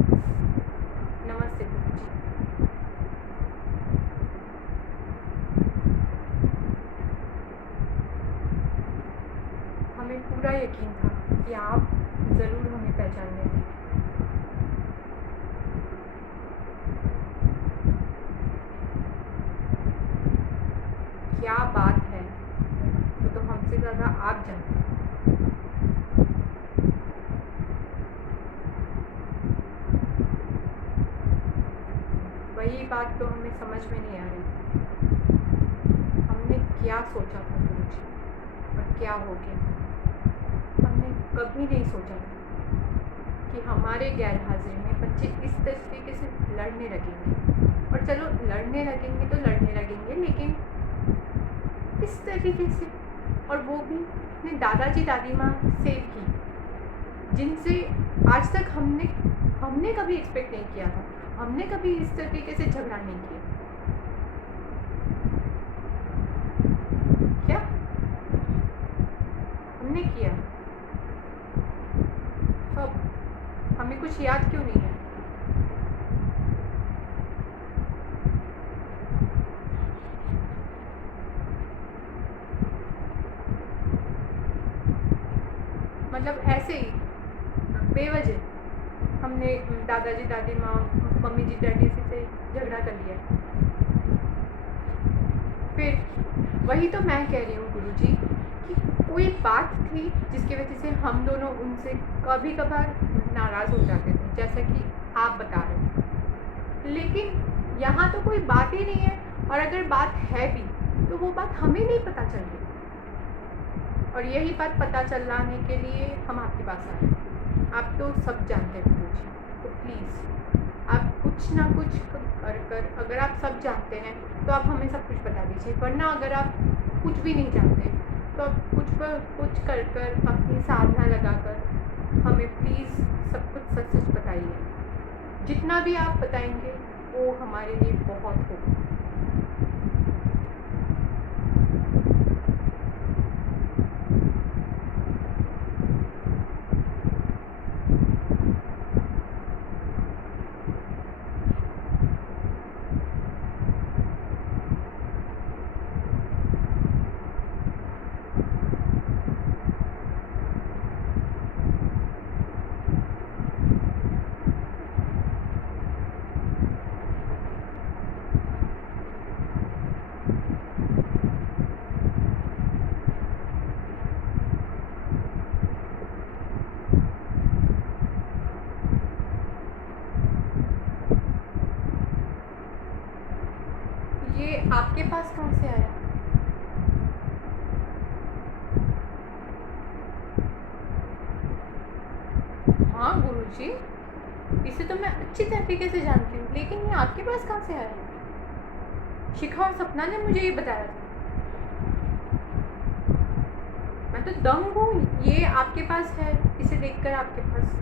नमस्ते गुरुजी। हमें पूरा यकीन था कि आप ज़रूर हमें पहचान लेंगे। क्या बात है, वो तो हमसे ज़्यादा आप जानते हैं। वही बात तो हमें समझ में नहीं आ रही। हमने क्या सोचा था गुरुजी और क्या हो गया। हमने कभी नहीं सोचा था कि हमारे गैर हाजिरी में बच्चे इस तरीके से लड़ने लगेंगे। और चलो लड़ने लगेंगे तो लड़ने लगेंगे, लेकिन इस तरीके से, और वो भी अपने दादाजी दादी माँ से भी, जिनसे आज तक हमने कभी एक्सपेक्ट नहीं किया था। हमने कभी इस तरीके से झगड़ा नहीं किया। क्या हमने किया? तो हमें कुछ याद क्यों नहीं है? मतलब ऐसे ही बेवजह हमने दादाजी दादी माँ, मम्मी जी डैडी से झगड़ा कर लिया। फिर वही तो मैं कह रही हूँ गुरुजी कि कोई बात थी जिसकी वजह से हम दोनों उनसे कभी कभार नाराज़ हो जाते थे, जैसा कि आप बता रहे हैं। लेकिन यहाँ तो कोई बात ही नहीं है, और अगर बात है भी तो वो बात हमें नहीं पता चल रही। और यही बात पता चलाने के लिए हम आपके पास आए। आप तो सब जानते हैं गुरुजी, तो प्लीज़ आप कुछ ना कुछ कर अगर आप सब जानते हैं तो आप हमें सब कुछ बता दीजिए, वरना अगर आप कुछ भी नहीं जानते तो आप कुछ कर अपनी साधना लगाकर हमें प्लीज़ सब कुछ सच सच बताइए। जितना भी आप बताएंगे वो हमारे लिए बहुत होगा। ये आपके पास कहाँ से आया? हाँ गुरुजी, इसे तो मैं अच्छी तरीके से जानती हूँ, लेकिन ये आपके पास कहाँ से आया? शिखा और सपना ने मुझे ये बताया था। मैं तो दंग हूँ, ये आपके पास है, इसे देखकर आपके पास।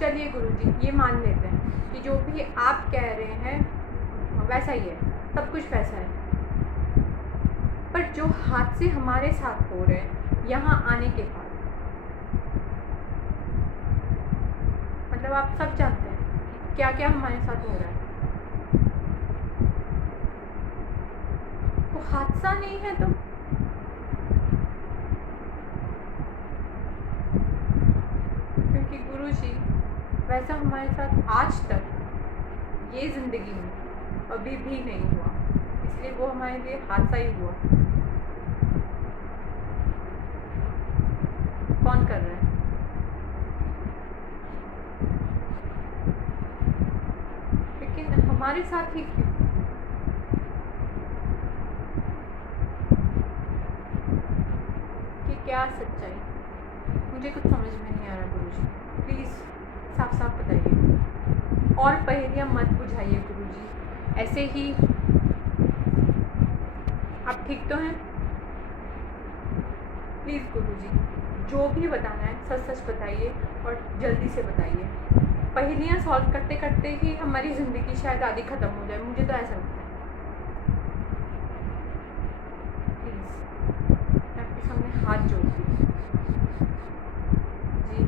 चलिए गुरुजी, ये मान लेते हैं कि जो भी आप कह रहे हैं वैसा ही है, सब कुछ वैसा है। पर जो हादसे हमारे साथ हो रहे हैं यहाँ आने के बाद, मतलब आप सब जानते हैं क्या क्या हमारे साथ हो रहा है। तो हादसा नहीं है तो क्योंकि गुरुजी वैसा हमारे साथ आज तक ये ज़िंदगी में अभी भी नहीं हुआ, इसलिए वो हमारे लिए हादसा ही हुआ। कौन कर रहा है? लेकिन हमारे साथ ही क्यों? कि क्या सच्चाई? मुझे कुछ समझ में नहीं आ रहा गुरुजी, प्लीज़ साफ साफ बताइए। और पहेलियाँ मत बुझाइए गुरुजी, ऐसे ही। आप ठीक तो हैं? प्लीज़ गुरुजी, जो भी बताना है सच सच बताइए और जल्दी से बताइए। पहेलियाँ सॉल्व करते करते ही हमारी ज़िंदगी शायद आधी ख़त्म हो जाए, मुझे तो ऐसा लगता है। प्लीज़ मैं आपके सामने हाथ जोड़ती हूँ। जी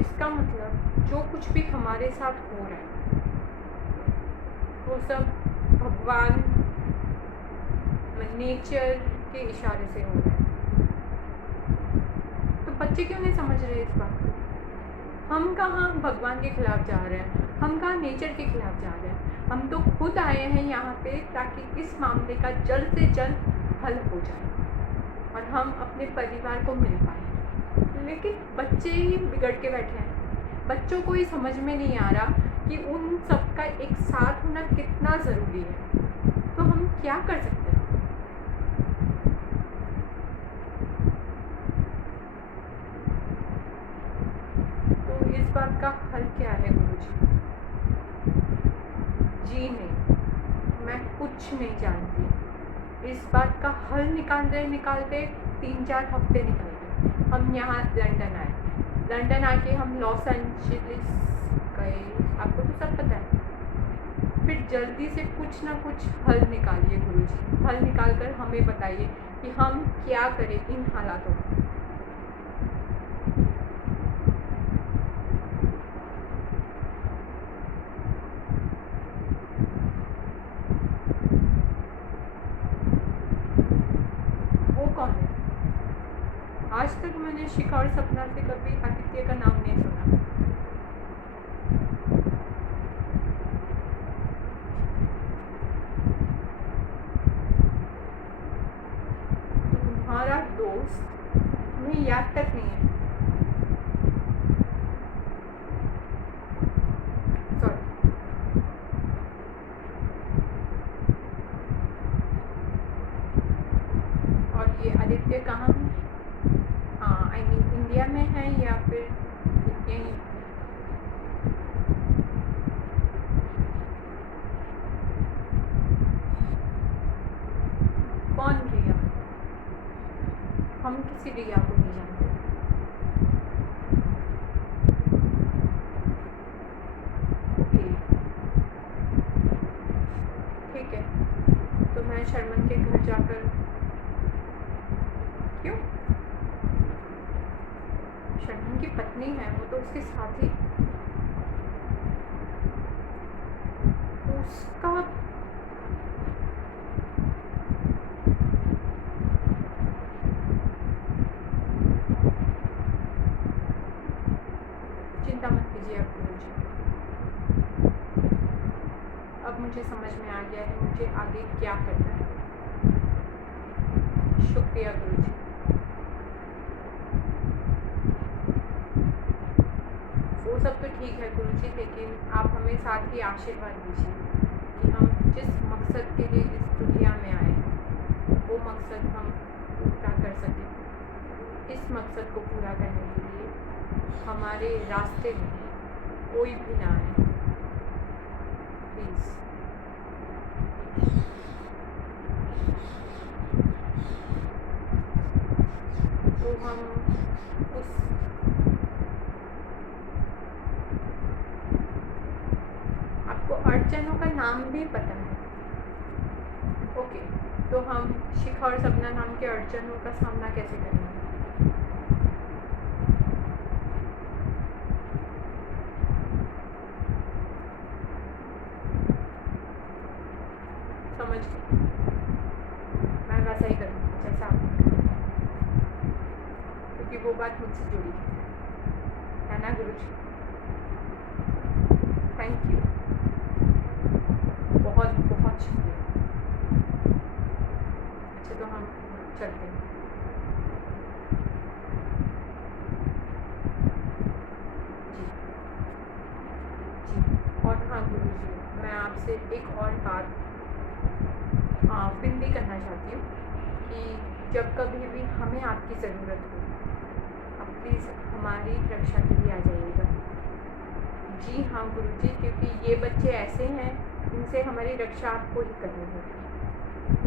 इसका मतलब जो कुछ भी हमारे साथ हो रहा है वो सब भगवान नेचर के इशारे से हो रहा है। तो बच्चे क्यों नहीं समझ रहे इस बात को? हम कहाँ भगवान के खिलाफ जा रहे हैं, हम कहाँ नेचर के खिलाफ जा रहे हैं। हम तो खुद आए हैं यहाँ पे ताकि इस मामले का जल्द से जल्द हल हो जाए और हम अपने परिवार को मिल पाए। लेकिन बच्चे ही बिगड़ के बैठे हैं। बच्चों को ही समझ में नहीं आ रहा कि उन सब का एक साथ होना कितना ज़रूरी है। तो हम क्या कर सकते हैं? तो इस बात का हल क्या है गुरुजी? जी नहीं, मैं कुछ नहीं जानती। इस बात का हल निकालते निकालते 3-4 हफ्ते निकल गए। हम यहाँ लंदन आए, लंदन आके हम लॉस एंजलिस गए, आपको तो सब पता है। फिर जल्दी से कुछ ना कुछ हल निकालिए गुरुजी, हल निकाल कर हमें बताइए कि हम क्या करें इन हालातों में। वो कौन है? आज तक मैंने शिखा और सपना से कभी आदित्य का नाम नहीं सुना। तुम्हारा दोस्त तुम्हें याद तक नहीं है? सॉरी, और ये आदित्य कहाँ है? हाँ, आई मीन इंडिया में है या फिर यहीं? कौन रिया? हम किसी रिया को नहीं जानते। ओके, ठीक है। तो मैं शर्मन के घर जाकर क्यों? शर्मन की पत्नी है, वो तो उसके साथ ही उसका चिंता मत कीजिए आप गुरुजी। अब मुझे समझ में आ गया है मुझे आगे क्या करना है। शुक्रिया गुरुजी। वो सब तो ठीक है गुरुजी, लेकिन आप हमें साथ ही आशीर्वाद दीजिए कि हम जिस मकसद के लिए इस दुनिया में आए हैं वो मकसद हम पूरा कर सकें। इस मकसद को पूरा करने के लिए हमारे रास्ते में कोई भी ना आए, प्लीज़। तो हम उस आपको अर्चनों का नाम भी पता है? ओके, तो हम शिखा और सपना नाम के अर्चनों का सामना कैसे करेंगे? समझ गई, मैं वैसा ही करूँगी जैसा आपने कहा, क्योंकि वो बात मुझसे जुड़ी है ना गुरुजी? थैंक यू, बहुत बहुत शुक्रिया। अच्छा, तो हम चलते हैं। जी जी, और हाँ गुरुजी, मैं आपसे एक और बात विनती करना चाहती हूँ कि जब कभी भी हमें आपकी ज़रूरत हो, आप प्लीज़ हमारी रक्षा के लिए आ जाइएगा। जी हाँ गुरुजी, क्योंकि ये बच्चे ऐसे हैं इनसे हमारी रक्षा आपको ही करनी होगी।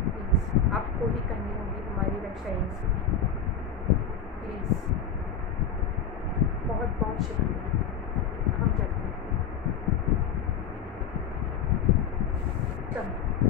प्लीज़ आपको ही करनी होगी हमारी रक्षा इनसे। प्लीज़, बहुत बहुत शुक्रिया। हम चलते हैं। चलो।